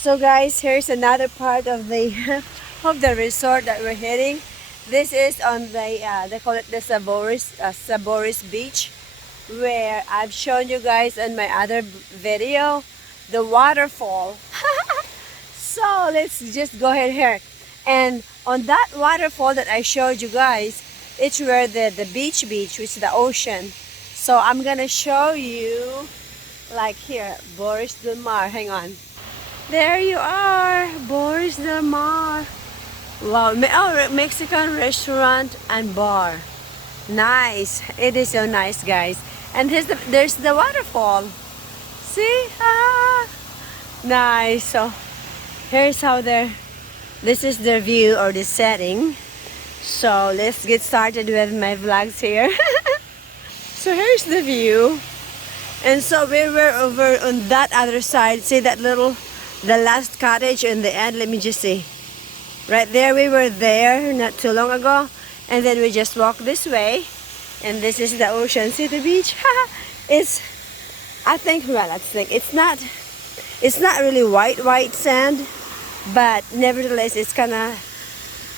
So guys, here's another part of the of the resort that we're hitting. This is on the they call it the Sabores beach, where I've shown you guys in my other video the waterfall. So let's just go ahead here. And on that waterfall that I showed you guys, it's where the beach, which is the ocean. So I'm gonna show you like here, Boris del Mar. Hang on. There you are, Boris del Mar. Wow, Mexican restaurant and bar. Nice. It is so nice, guys. And there's the waterfall. See? Ah, nice. So here's how this is their view or the setting. So let's get started with my vlogs here. So here's the view. And so we were over on that other side. See that the last cottage in the end? Let me just see. Right there, we were there not too long ago. And then we just walked this way. And this is the ocean. See the beach? It's not really white sand. But nevertheless, it's kind of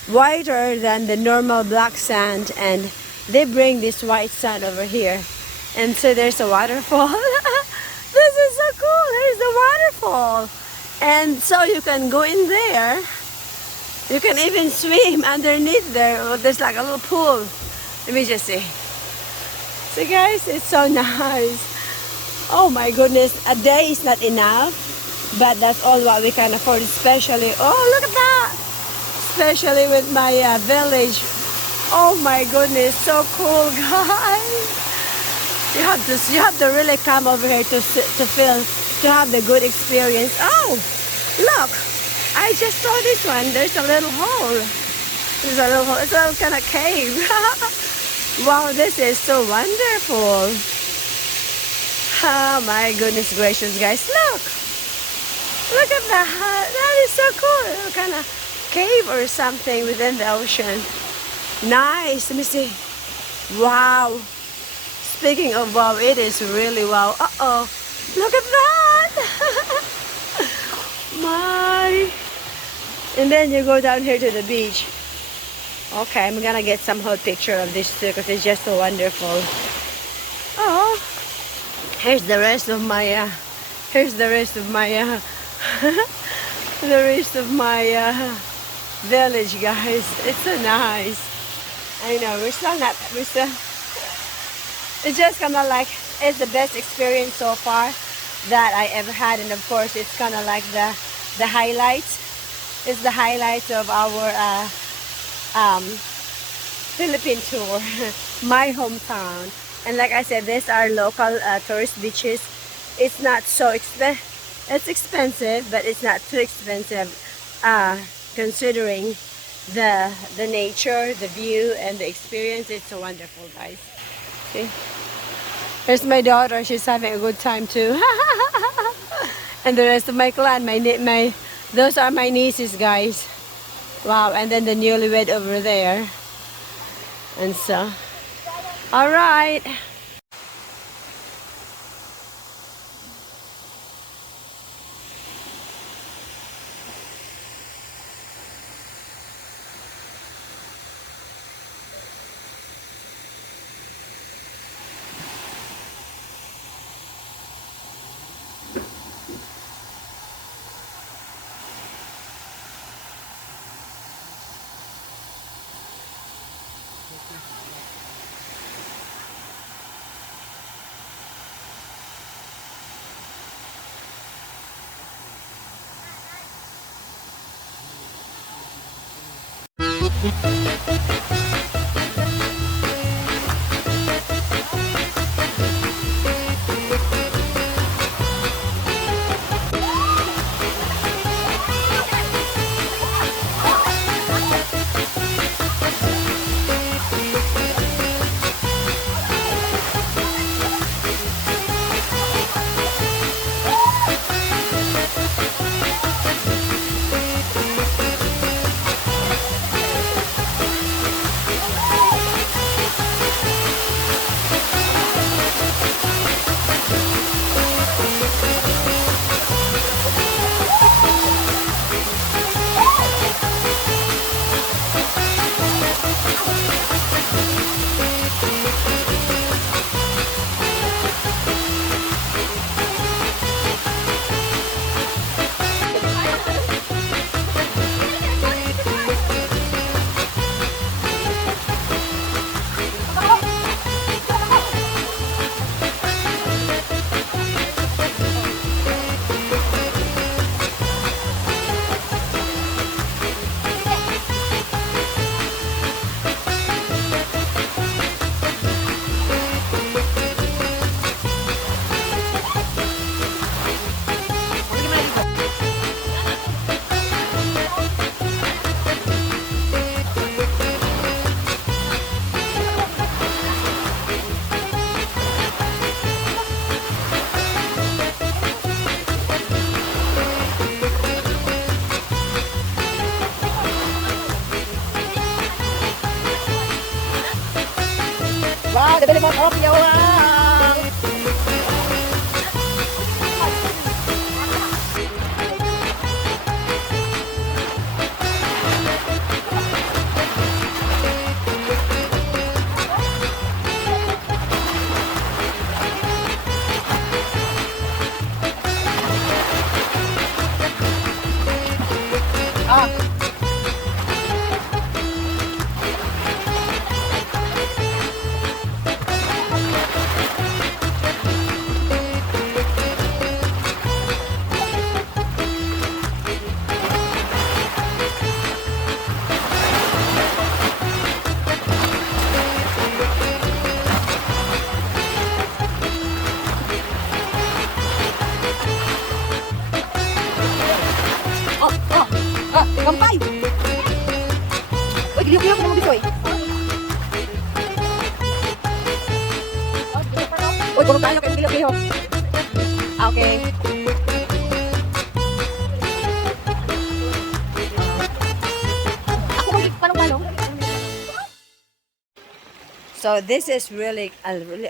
whiter than the normal black sand. And they bring this white sand over here. And so there's a waterfall. This is so cool. There's the waterfall. And so you can go in there. You can even swim underneath there. Oh, there's like a little pool. Let me just see. See guys, it's so nice. Oh my goodness, a day is not enough. But that's all what we can afford, especially, oh look at that. Especially with my village. Oh my goodness, so cool guys. You have to really come over here to have the good experience. Oh, look! I just saw this one. There's a little hole. There's a little hole. It's a little kind of cave. Wow, this is so wonderful. Oh my goodness gracious, guys! Look at that. That is so cool. A little kind of cave or something within the ocean. Nice. Let me see. Wow. Speaking of wow, it is really wow. Uh-oh. Look at that! My. And then you go down here to the beach. Okay, I'm gonna get some whole picture of this too because it's just so wonderful. Oh. Here's the rest of my village, guys. It's so nice. I know, it's just kind of like, it's the best experience so far that I ever had. And of course, it's kind of like the highlights. It's the highlights of our Philippine tour, my hometown. And like I said, these are local tourist beaches. It's not so expensive. It's expensive, but it's not too expensive considering the nature, the view, and the experience. It's so wonderful, guys. See? Here's my daughter. She's having a good time too. And the rest of my clan, those are my nieces, guys. Wow, and then the newlywed over there. And so, all right. telepon off ya Allah. Ah, oh, oh, ah, kampay. Uy, giliw-giliw ko naman bisoy. Uy, tulog tayo kayo giliw-giliw. Ah, okay. Ako may palong-palong. So this is really,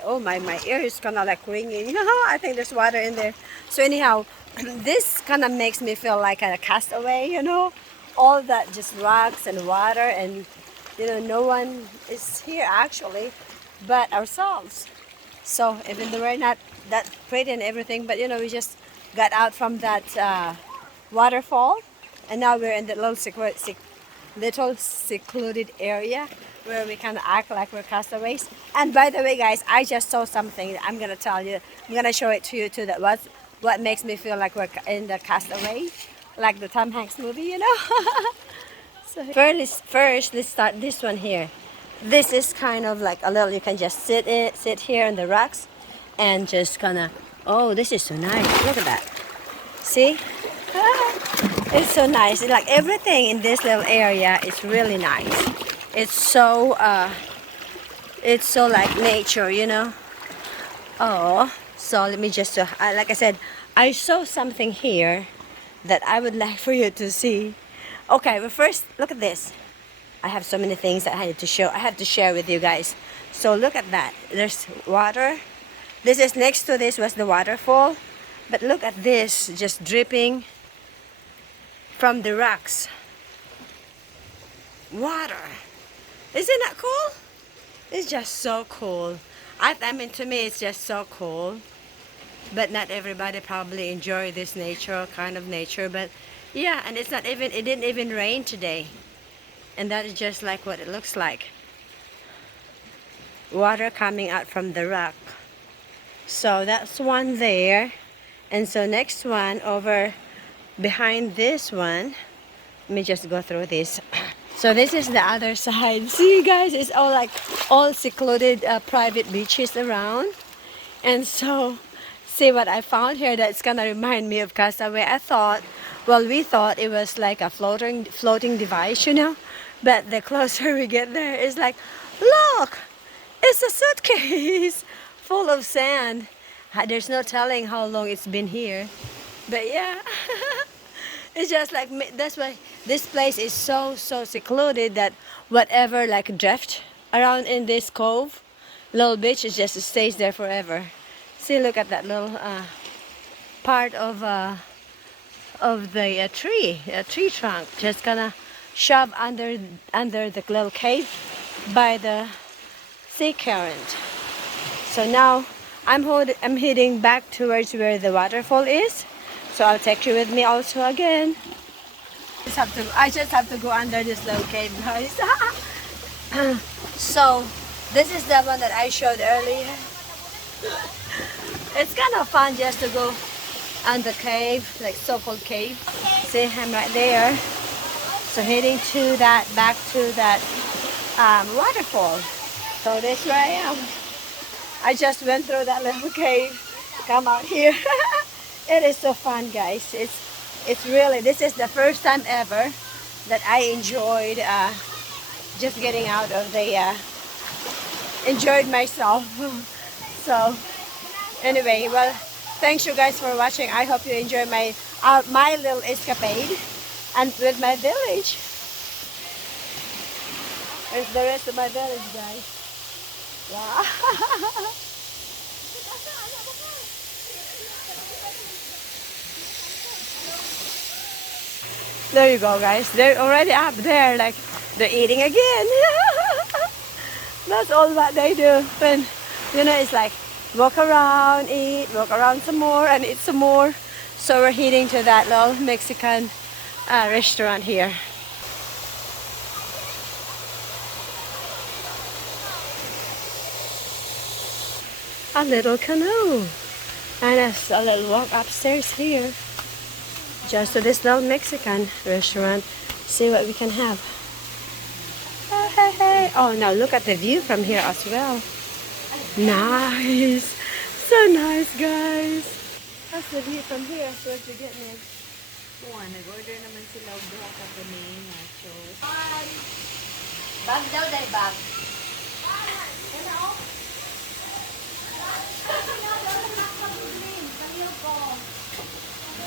oh my ear is kind of like ringing. I think there's water in there. So anyhow, this kind of makes me feel like a castaway, you know? All that just rocks and water and, you know, no one is here actually but ourselves. So even though we're not that pretty and everything, but you know, we just got out from that waterfall and now we're in the little secluded area where we kind of act like we're castaways. And by the way, guys, I just saw something. I'm gonna tell you. I'm gonna show it to you too. That was what makes me feel like we're in the Castaway, like the Tom Hanks movie, you know. So first, let's start this one here. This is kind of like a little. You can just sit here on the rocks, and just kind of. Oh, this is so nice. Look at that. See? It's so nice. It's like everything in this little area is really nice. It's so like nature, you know. Oh, so let me just like I said, I saw something here that I would like for you to see. Okay, but first look at this. I have so many things that I had to show. I have to share with you guys. So look at that. There's water. This is next to this was the waterfall, but look at this just dripping from the rocks. Water. Isn't that cool? It's just so cool. I mean, to me, it's just so cool. But not everybody probably enjoy this nature, kind of nature. But yeah, and it's not even, it didn't even rain today. And that is just like what it looks like. Water coming out from the rock. So that's one there. And so next one over behind this one. Let me just go through this. So this is the other side. See guys, it's all like all secluded private beaches around. And so see what I found here that's gonna remind me of Castaway. I thought, well, we thought it was like a floating device, you know. But the closer we get there, it's like, look, it's a suitcase full of sand. There's no telling how long it's been here. But yeah. It's just like, that's why this place is so secluded that whatever like drift around in this cove, little beach, it just stays there forever. See, look at that little part of the tree trunk, just gonna shove under the little cave by the sea current. So now I'm heading back towards where the waterfall is. So I'll take you with me also again. I just have to go under this little cave, guys. So this is the one that I showed earlier. It's kind of fun just to go under cave, like so-called cave. See, I'm right there. So heading to that, back to that waterfall. So that's where I am. I just went through that little cave, come out here. It is so fun, guys. It's really, this is the first time ever that I enjoyed just getting out of the, enjoyed myself. So anyway, well, thanks you guys for watching. I hope you enjoy my little escapade and with my village. There's the rest of my village, guys. Wow. There you go, guys. They're already up there, like they're eating again. That's all what they do. When it's like walk around, eat, walk around some more, and eat some more. So we're heading to that little Mexican restaurant here. A little canoe, and a little walk upstairs here, just to this little Mexican restaurant. See what we can have. Oh, hey, hey. Oh, now look at the view from here as well. Nice. So nice, guys. That's the view from here. So what you get, man? Nag-order naman sila og duha ka kami nachos. Bag daw, dahil bag.